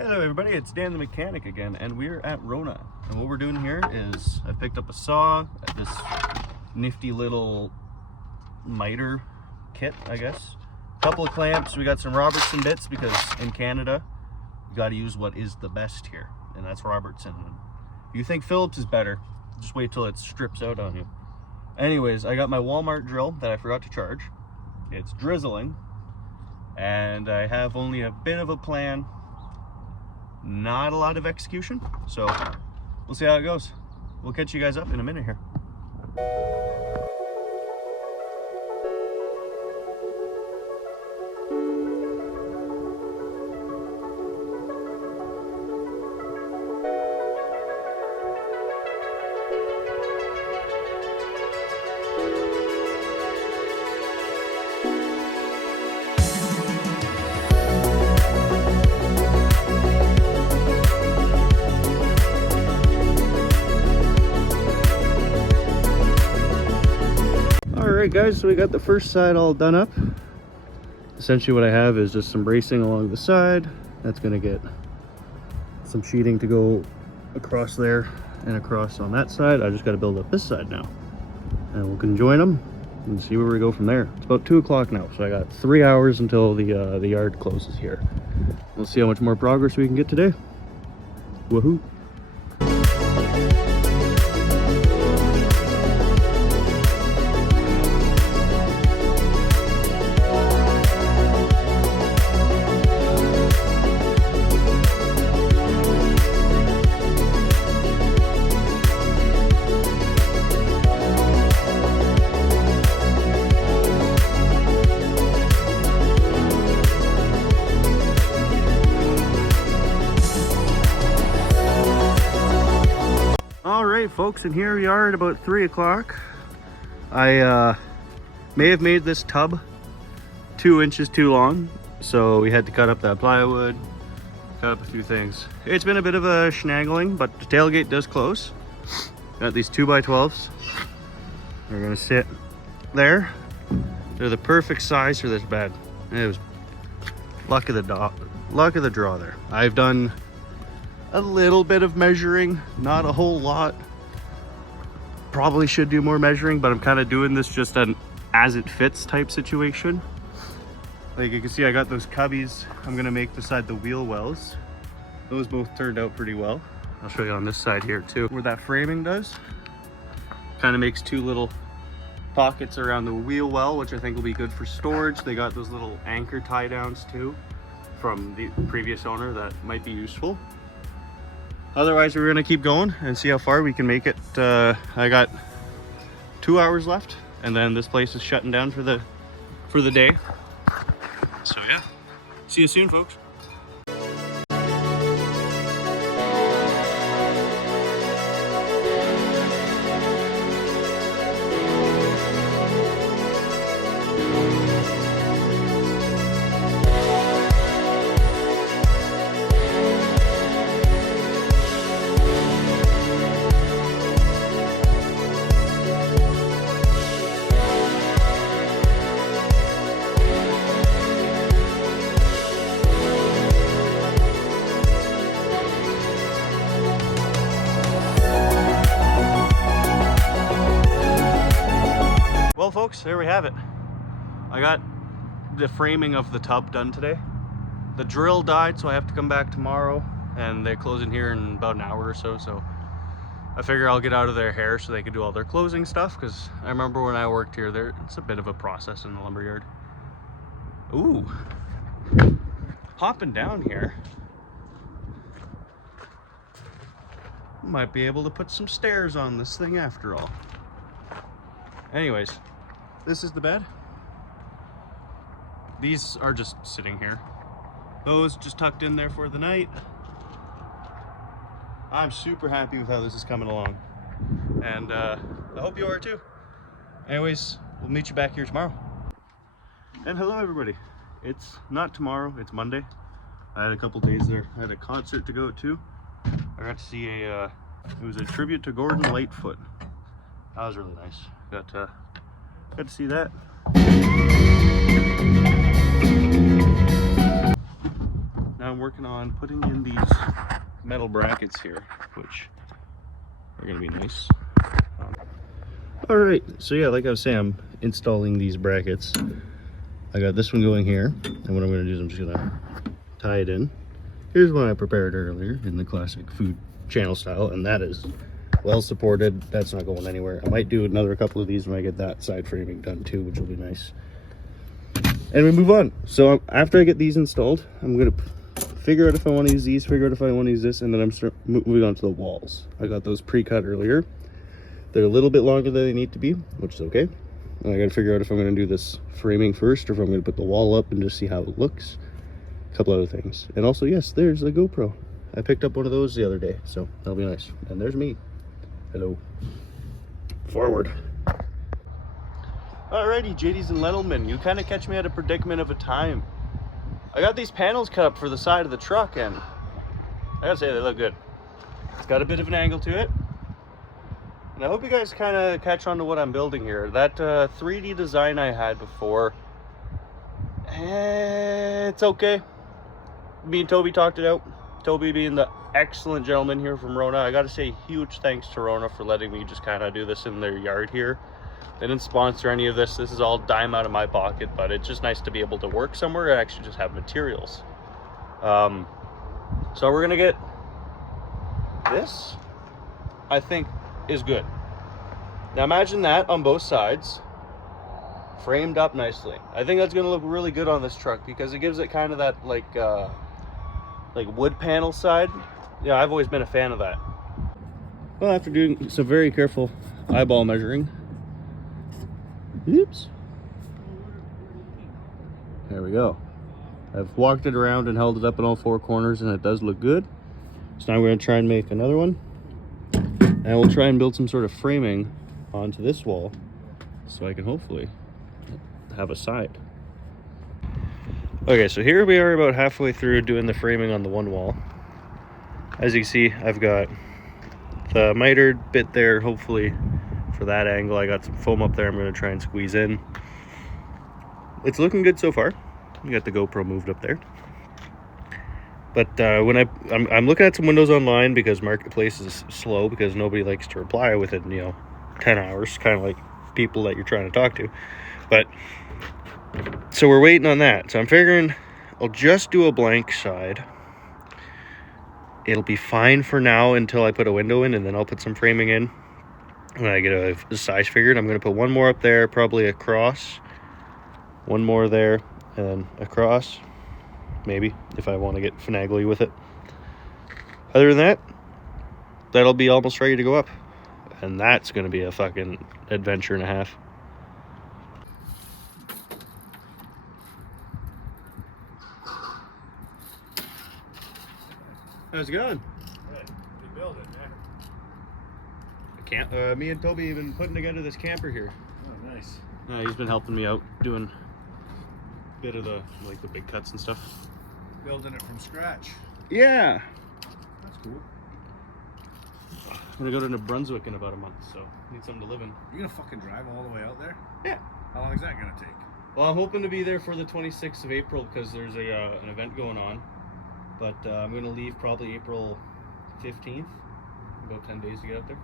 Hello everybody, it's Dan the Mechanic again, and we're at Rona. And what we're doing here is I picked up a saw, this nifty little miter kit, I guess. A couple of clamps, we got some Robertson bits because in Canada, you gotta use what is the best here, and that's Robertson. If you think Phillips is better, just wait till it strips out on you. Anyways, I got my Walmart drill that I forgot to charge. It's drizzling, and I have only a bit of a plan. Not a lot of execution, so we'll see how it goes. We'll catch you guys up in a minute here. Alright guys, so we got the first side all done up. Essentially what I have is just some bracing along the side. That's going to get some sheeting to go across there and across on that side. I just got to build up this side now. And we can join them and see where we go from there. It's about 2 o'clock now, so I got 3 hours until the yard closes here. We'll see how much more progress we can get today. Woohoo! Alright folks, and here we are at about 3 o'clock. I may have made this tub 2 inches too long, so we had to cut up that plywood, cut up a few things. It's been a bit of a shenangling, but the tailgate does close. Got these 2x12s. They're gonna sit there. They're the perfect size for this bed. It was luck of the draw there. I've done a little bit of measuring, not a whole lot. Probably should do more measuring, but I'm kind of doing this just an as it fits type situation. Like you can see, I got those cubbies I'm gonna make beside the wheel wells. Those both turned out pretty well. I'll show you on this side here too, where that framing does. Kind of makes 2 little pockets around the wheel well, which I think will be good for storage. They got those little anchor tie downs too from the previous owner that might be useful. Otherwise, we're gonna keep going and see how far we can make it. I got 2 hours left, and then this place is shutting down for the day. So yeah, see you soon, folks. Well folks, there we have it. I got the framing of the tub done today. The drill died, so I have to come back tomorrow, and they close in here in about an hour or so, so I figure I'll get out of their hair so they can do all their closing stuff, because I remember when I worked here, it's a bit of a process in the lumberyard. Ooh, hopping down here, might be able to put some stairs on this thing after all. Anyways, this is the bed. These are just sitting here. Those just tucked in there for the night. I'm super happy with how this is coming along. And I hope you are too. Anyways, we'll meet you back here tomorrow. And hello everybody. It's not tomorrow, it's Monday. I had a couple days there. I had a concert to go to. I got to see it was a tribute to Gordon Lightfoot. That was really nice. Got to see that. now I'm working on putting in these metal brackets here, which are gonna be nice. All right, so yeah, like I was saying, I'm installing these brackets. I got this one going here, and what I'm gonna do is I'm just gonna tie it in. Here's one I prepared earlier in the classic food channel style, and that is well supported. That's not going anywhere. I might do another couple of these when I get that side framing done too, which will be nice. And we move on. So after I get these installed, I'm gonna figure out if I want to use these, figure out if I want to use this, and then I'm moving on to the walls. I got those pre-cut earlier. They're a little bit longer than they need to be, which is okay. And I gotta figure out if I'm gonna do this framing first or if I'm gonna put the wall up and just see how it looks. A couple other things. And also, yes, there's a GoPro. I picked up one of those the other day, so that'll be nice. And there's me. Hello. Forward. Alrighty, JDs and Lentilman, you kind of catch me at a predicament of a time. I got these panels cut up for the side of the truck, and I gotta say they look good. It's got a bit of an angle to it. And I hope you guys kind of catch on to what I'm building here. That 3D design I had before, it's okay. Me and Toby talked it out. Toby being the excellent gentleman here from Rona. I gotta say huge thanks to Rona for letting me just kind of do this in their yard here. They didn't sponsor any of this. This is all dime out of my pocket, but it's just nice to be able to work somewhere and actually just have materials. So we're gonna get this, I think, is good. Now imagine that on both sides, framed up nicely. I think that's gonna look really good on this truck because it gives it kind of that like wood panel side. Yeah, I've always been a fan of that. Well, after doing some very careful eyeball measuring, oops, there we go. I've walked it around and held it up in all four corners and it does look good. So now we're gonna try and make another one. And we'll try and build some sort of framing onto this wall so I can hopefully have a side. Okay, so here we are about halfway through doing the framing on the one wall. As you can see, I've got the mitered bit there, hopefully for that angle. I got some foam up there I'm going to try and squeeze in. It's looking good so far. You got the GoPro moved up there. But when I'm looking at some windows online because Marketplace is slow because nobody likes to reply within, 10 hours, kind of like people that you're trying to talk to. But so we're waiting on that. So I'm figuring I'll just do a blank side. It'll be fine for now until I put a window in, and then I'll put some framing in when I get a size figured. I'm going to put one more up there, probably across, one more there, and then across, maybe, if I want to get finagly with it. Other than that, that'll be almost ready to go up, and that's going to be a fucking adventure and a half. How's it going? Good. We build it, Man. Me and Toby have been putting together this camper here. Oh, nice. He's been helping me out doing a bit of the big cuts and stuff. Building it from scratch. Yeah. That's cool. I'm gonna go to New Brunswick in about a month, so need something to live in. You're gonna fucking drive all the way out there? Yeah. How long is that gonna take? Well, I'm hoping to be there for the 26th of April because there's an event going on. But I'm gonna leave probably April 15th. About 10 days to get out there.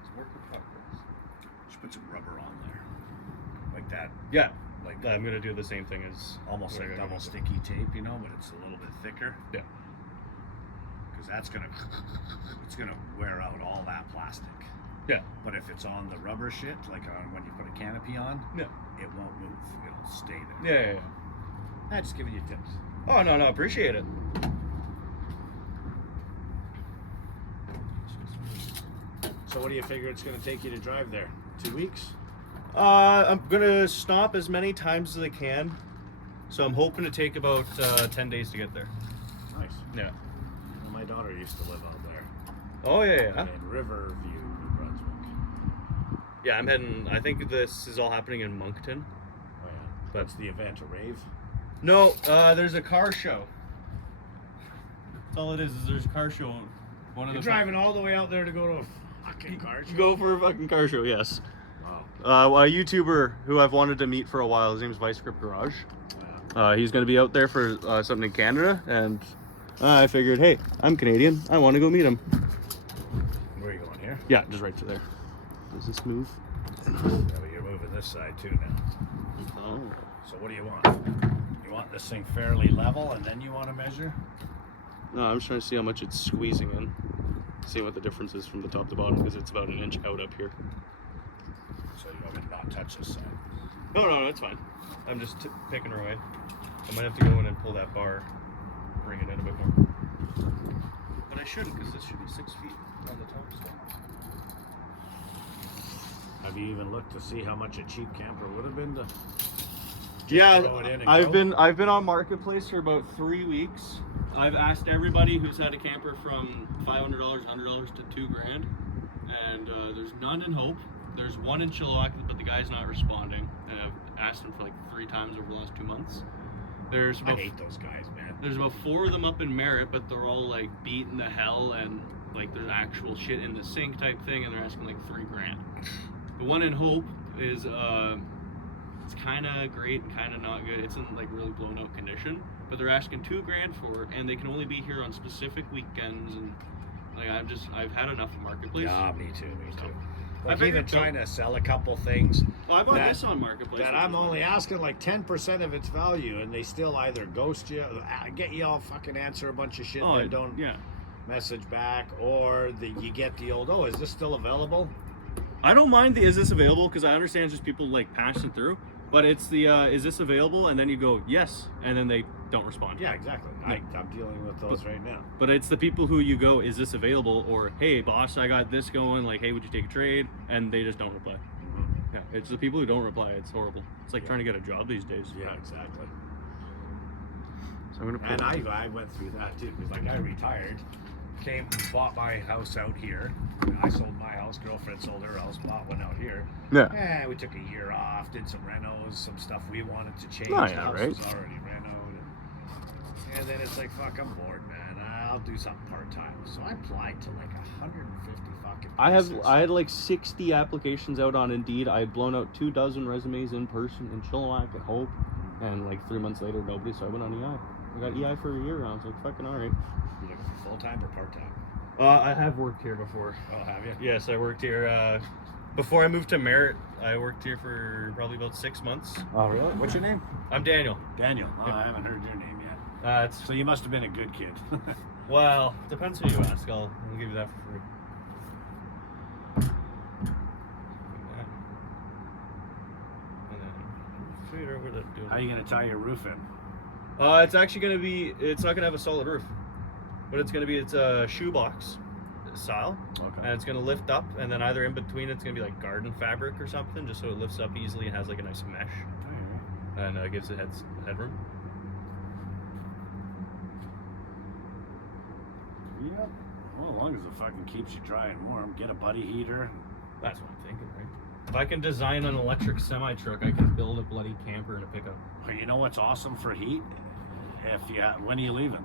It's work in progress. Just put some rubber on there. Like that. Yeah. Like I'm gonna do the same thing as almost like double sticky tape, but it's a little bit thicker. Yeah. Because it's gonna wear out all that plastic. Yeah. But if it's on the rubber shit, like when you put a canopy on, yeah, it won't move. It'll stay there. Yeah. I'm just giving you tips. Oh, no, appreciate it. So what do you figure it's going to take you to drive there? 2 weeks? I'm gonna stop as many times as I can. So I'm hoping to take about 10 days to get there. Nice. Yeah. Well, my daughter used to live out there. Oh, yeah. In Riverview, New Brunswick. Yeah, I'm heading, I think this is all happening in Moncton. Oh, yeah. That's the event, a rave? No, there's a car show. That's all it is there's a car show. You're driving all the way out there to go to a fucking car show? Go for a fucking car show, yes. Wow. A YouTuber who I've wanted to meet for a while. His name's Vice Grip Garage. He's going to be out there for something in Canada, and I figured, hey, I'm Canadian. I want to go meet him. Where are you going here? Yeah, just right to there. Does this move? Yeah, but you're moving this side too now. Oh. So what do you want? You want this thing fairly level, and then you want to measure? No, I'm just trying to see how much it's squeezing in. See what the difference is from the top to bottom, because it's about 1 inch out up here. So you want me to not touch this side? No, that's fine. I'm just picking her away. I might have to go in and pull that bar, bring it in a bit more. But I shouldn't, because this should be 6 feet on the top still. Have you even looked to see how much a cheap camper would have been to? Yeah, throw it in and I've go? been on Marketplace for about 3 weeks. I've asked everybody who's had a camper from $500, $100 to $2,000, and there's none in Hope. There's one in Chilliwack, but the guy's not responding, and I've asked him for like 3 times over the last 2 months. There's I about, hate those guys, man. there's about 4 of them up in Merritt, but they're all like beaten to hell, and like there's actual shit in the sink type thing, and they're asking like $3,000. The one in Hope is it's kind of great and kind of not good. It's in like really blown out condition, but they're asking $2,000 for it, and they can only be here on specific weekends. And like I've had enough of Marketplace. Yeah, me too. I've Like even trying to sell a couple things Well, I bought this on Marketplace. that I'm only asking like 10% of its value, and they still either ghost you, get you all fucking answer a bunch of shit and don't message back, or you get the old, oh, is this still available? I don't mind the is this available, because I understand it's just people like passing through, but it's the is this available, and then you go yes, and then they don't respond. Yeah, exactly. I'm dealing with those right now. But it's the people who you go, is this available, or hey boss, I got this going, like hey, would you take a trade, and they just don't reply. Yeah, it's the people who don't reply. It's horrible. It's like trying to get a job these days. Yeah, exactly. So I'm gonna. And I went through that too, because like I retired, bought my house out here. I sold my house, girlfriend sold her house, bought one out here. Yeah. And we took a year off, did some renos, some stuff we wanted to change. Oh, The yeah, house right. was already renoed. And then it's like, fuck, I'm bored, man. I'll do something part-time. So I applied to like 150 fucking places. I had like 60 applications out on Indeed. I had blown out 24 resumes in person in Chilliwack at Hope, and like 3 months later, nobody. So I went on EI. I got EI for a year. And I was like, fucking all right. You looking for full-time or part-time? I have worked here before. Oh, have you? Yes, I worked here. Before I moved to Merritt, I worked here for probably about 6 months. Oh, really? What's your name? I'm Daniel. Daniel. Oh, Yep. I haven't heard your name yet. So you must have been a good kid. Well, depends who you ask. I'll give you that for free. How are you going to tie your roof in? It's actually going to be, it's not going to have a solid roof, but it's going to be, it's a shoebox style, and it's going to lift up, and then either in between it's going to be like garden fabric or something, just so it lifts up easily and has like a nice mesh, and gives it headroom. Yeah. Well, as long as it fucking keeps you dry and warm, get a buddy heater. That's what I'm thinking, right? If I can design an electric semi-truck, I can build a bloody camper and a pickup. Well, you know what's awesome for heat? When are you leaving?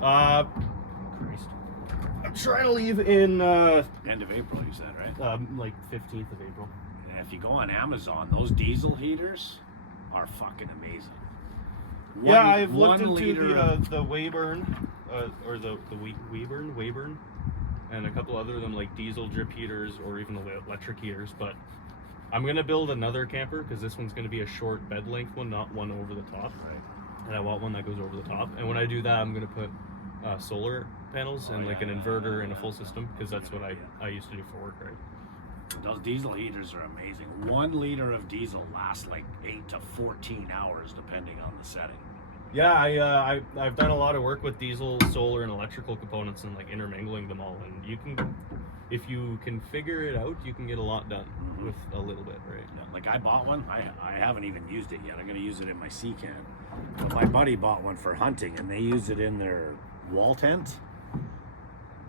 Christ. I'm trying to leave in, End of April, you said, right? like 15th of April. And if you go on Amazon, those diesel heaters are fucking amazing. I've looked one into liter the Wayburn, or the Wayburn, and a couple other of them, like diesel drip heaters or even the electric heaters. But I'm gonna build another camper because this one's gonna be a short bed length one, not one over the top. Right. And I want one that goes over the top. And when I do that, I'm gonna put solar panels and like an inverter and a full system, because that's what I used to do for work, right? Those diesel heaters are amazing. 1 liter of diesel lasts like 8 to 14 hours depending on the setting. Yeah, I've done a lot of work with diesel, solar, and electrical components, and like intermingling them all. And you can, if you can figure it out, you can get a lot done with a little bit, right? Yeah, like I bought one. I haven't even used it yet. I'm gonna use it in my sea can. But my buddy bought one for hunting, and they use it in their wall tent.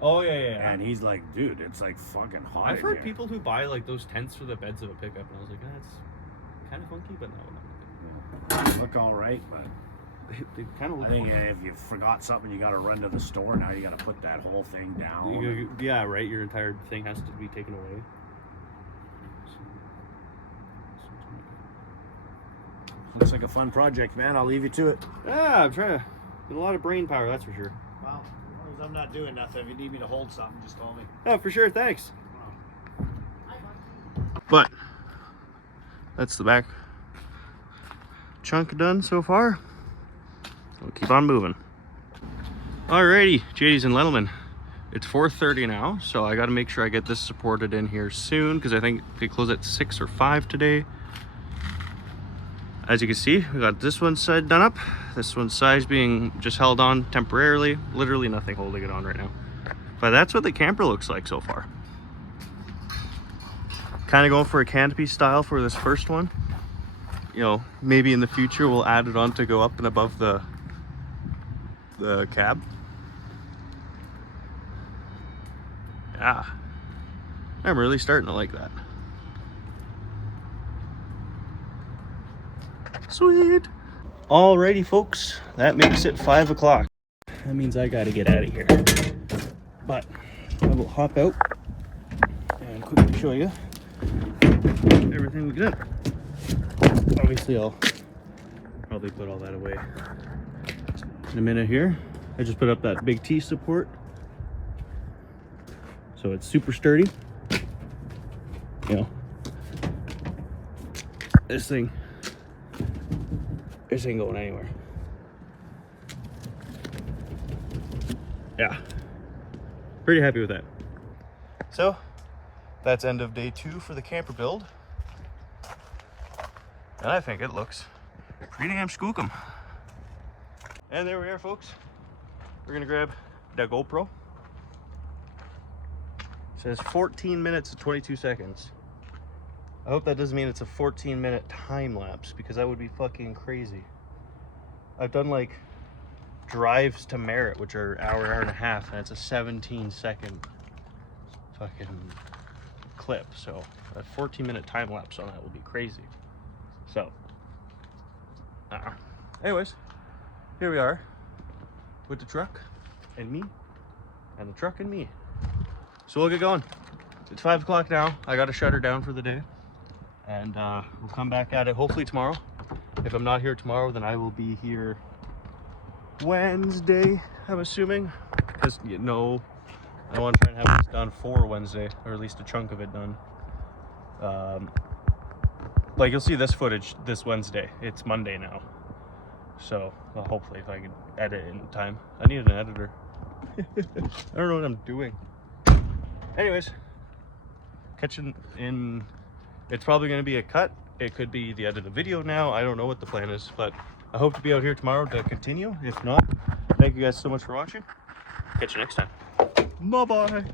Oh yeah. And he's like, dude, it's like fucking hot. I've heard here. people who buy like those tents for the beds of a pickup, and I was like, that's kind of funky, but no. They look all right, but They kind of look. I think if you forgot something, you got to run to the store. Now you got to put that whole thing down. Yeah, right. Your entire thing has to be taken away. Looks like a fun project, man. I'll leave you to it. Yeah, I'm trying to get a lot of brain power, that's for sure. Well, as long as I'm not doing nothing, if you need me to hold something, just call me. Oh, for sure, thanks. But that's the back chunk done so far. We'll keep on moving. Alrighty, JD's and Lettleman. It's 4:30 now, so I gotta make sure I get this supported in here soon because I think they close at 6 or 5 today. As you can see, we got this one side done up. This one's side's being just held on temporarily. Literally nothing holding it on right now. But that's what the camper looks like so far. Kind of going for a canopy style for this first one. You know, maybe in the future we'll add it on to go up and above the cab. Yeah, I'm really starting to like that. Sweet. Alrighty folks, that makes it 5 o'clock. That means I gotta get out of here. But I will hop out and quickly show you everything we got. Obviously I'll probably put all that away in a minute here. I just put up that big T support. So it's super sturdy. You know, this thing ain't going anywhere. Yeah, pretty happy with that. So that's end of day 2 for the camper build. And I think it looks pretty damn skookum. And there we are, folks. We're gonna grab the GoPro. It says 14 minutes and 22 seconds. I hope that doesn't mean it's a 14-minute time lapse because that would be fucking crazy. I've done like drives to Merritt, which are hour and a half, and it's a 17-second fucking clip. So a 14-minute time lapse on that would be crazy. So, anyways, here we are with the truck and me, and the truck and me. So we'll get going. It's 5 o'clock now. I gotta shut her down for the day. And we'll come back at it hopefully tomorrow. If I'm not here tomorrow, then I will be here Wednesday, I'm assuming. Because, you know, I want to try and have this done for Wednesday, or at least a chunk of it done. Like, you'll see this footage this Wednesday. It's Monday now. So, well, hopefully if I can edit in time. I need an editor. I don't know what I'm doing. Anyways, catching in. It's probably going to be a cut. It could be the end of the video now. I don't know what the plan is, but I hope to be out here tomorrow to continue. If not, thank you guys so much for watching. Catch you next time. Bye-bye.